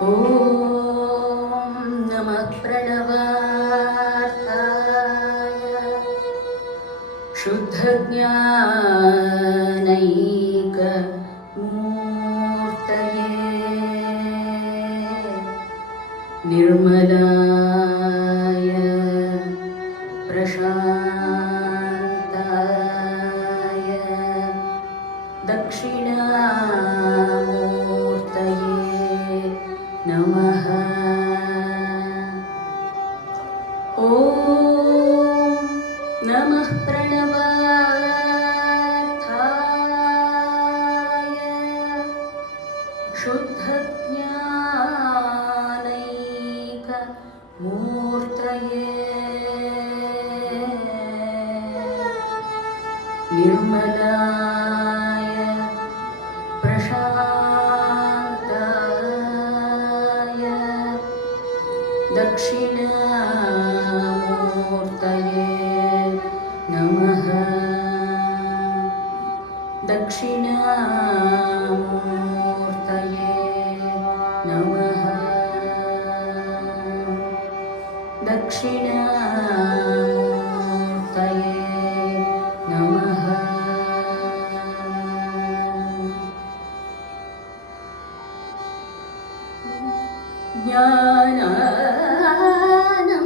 ॐ नमः प्रणवार्थाय शुद्धज्ञानैकमूर्तये निर्मलाय प्रशान्ताय दक्षिणामूर्तये नमः। ॐ नमः प्रणवार्थाय शुद्धज्ञानैकमूर्तये निर्मलाय प्रशान्ताय दक्षिणामूर्तये नमः। दक्षिणामूर्तये नमः। दक्षिणामूर्तये नमः।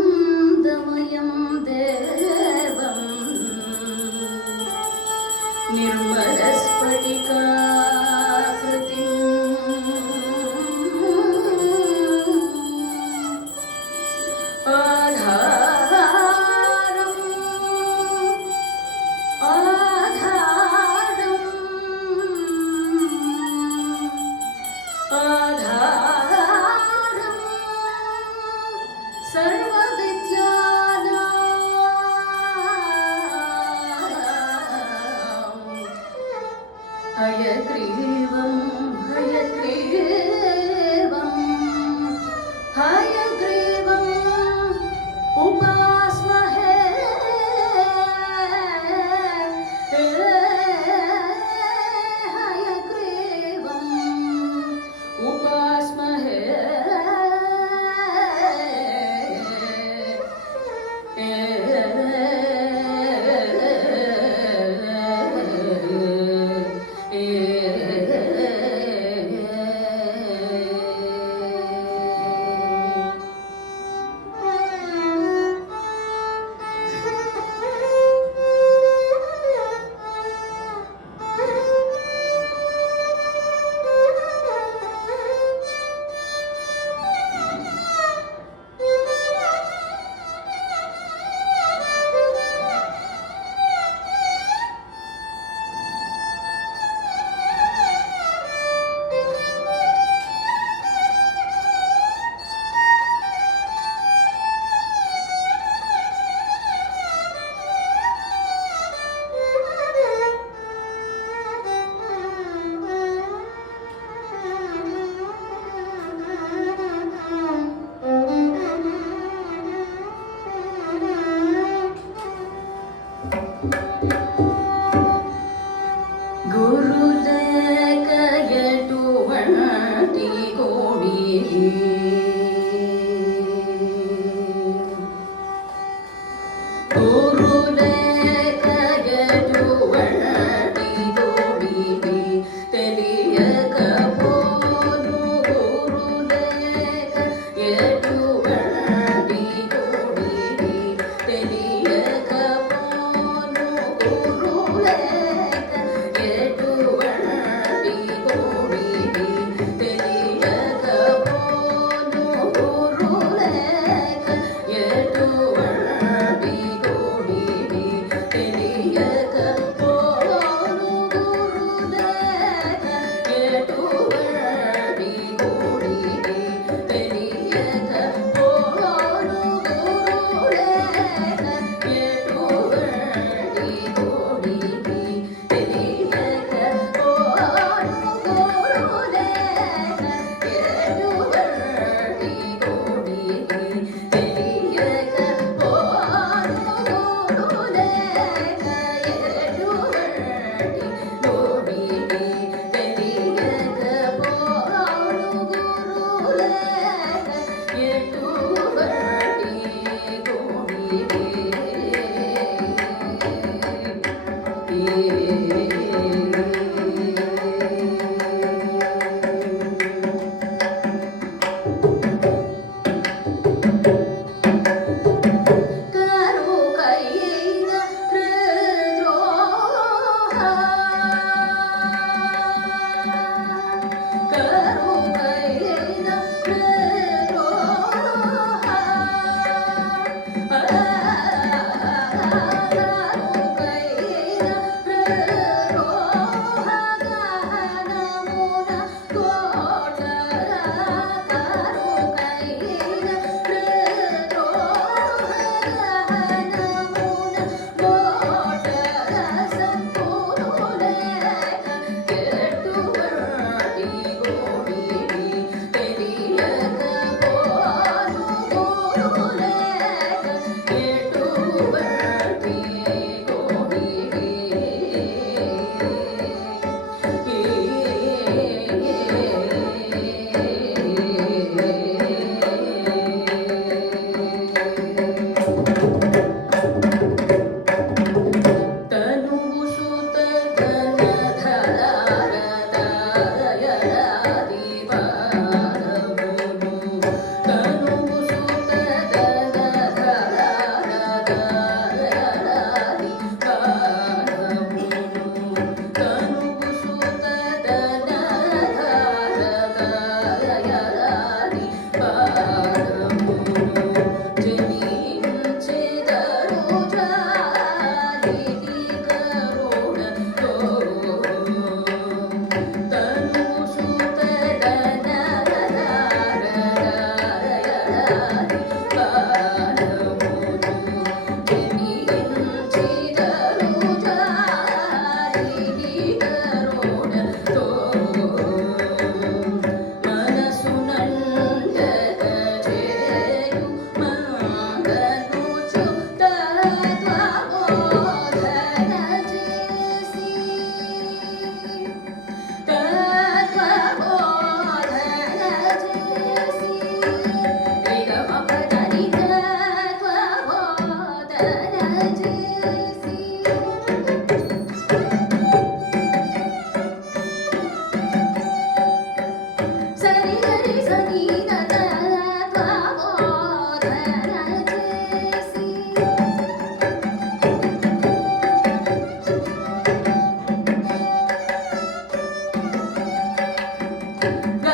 ज्ञानानन्दमयं देवं निर्मलस्फटिकाकृतिम् आधारं सर्वविद्यानां हयग्रीवं हयग्रीवम् उपास्महे हयग्रीवम् उपास्महे గురులేకయటువంటి కోడిది గురులేకయటువంటి కోడిది తెలియకపోను గురులేకయటువంటి కోడిది తెలియకపోను గురులేకయటువంటి కోడిది తెలియకపోను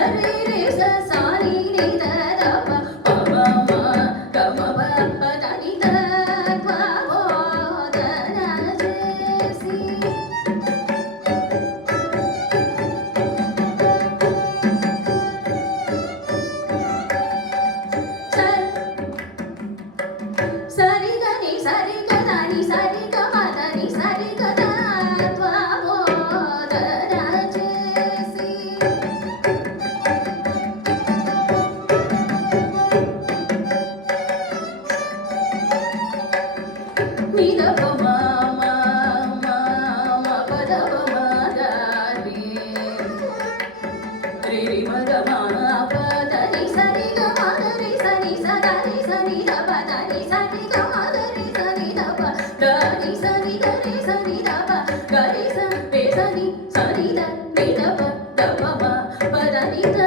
సరి రి స సాని ని ద ద ప ప మ మ గ మ ప ప ద ని ద ప ఓ ద న చేసి సరి గ ని సరి గ ద ని సరి గ మ ద ని సరి గ ద ప ఓ ద న చేసి ని ద ప మ మ మ మ ప ద ప మ ద ని రి రి మ గ మ ప ద ని స రి గ మ ద రి స ని స ద రి స ని ద ప ద ని స రి గ మ ద రి స ని ద ప ద ని స ని ద రి స ని ద ప గ రి స రి స ని స ని ద ని ద ప ద ప మ ప ద ని ద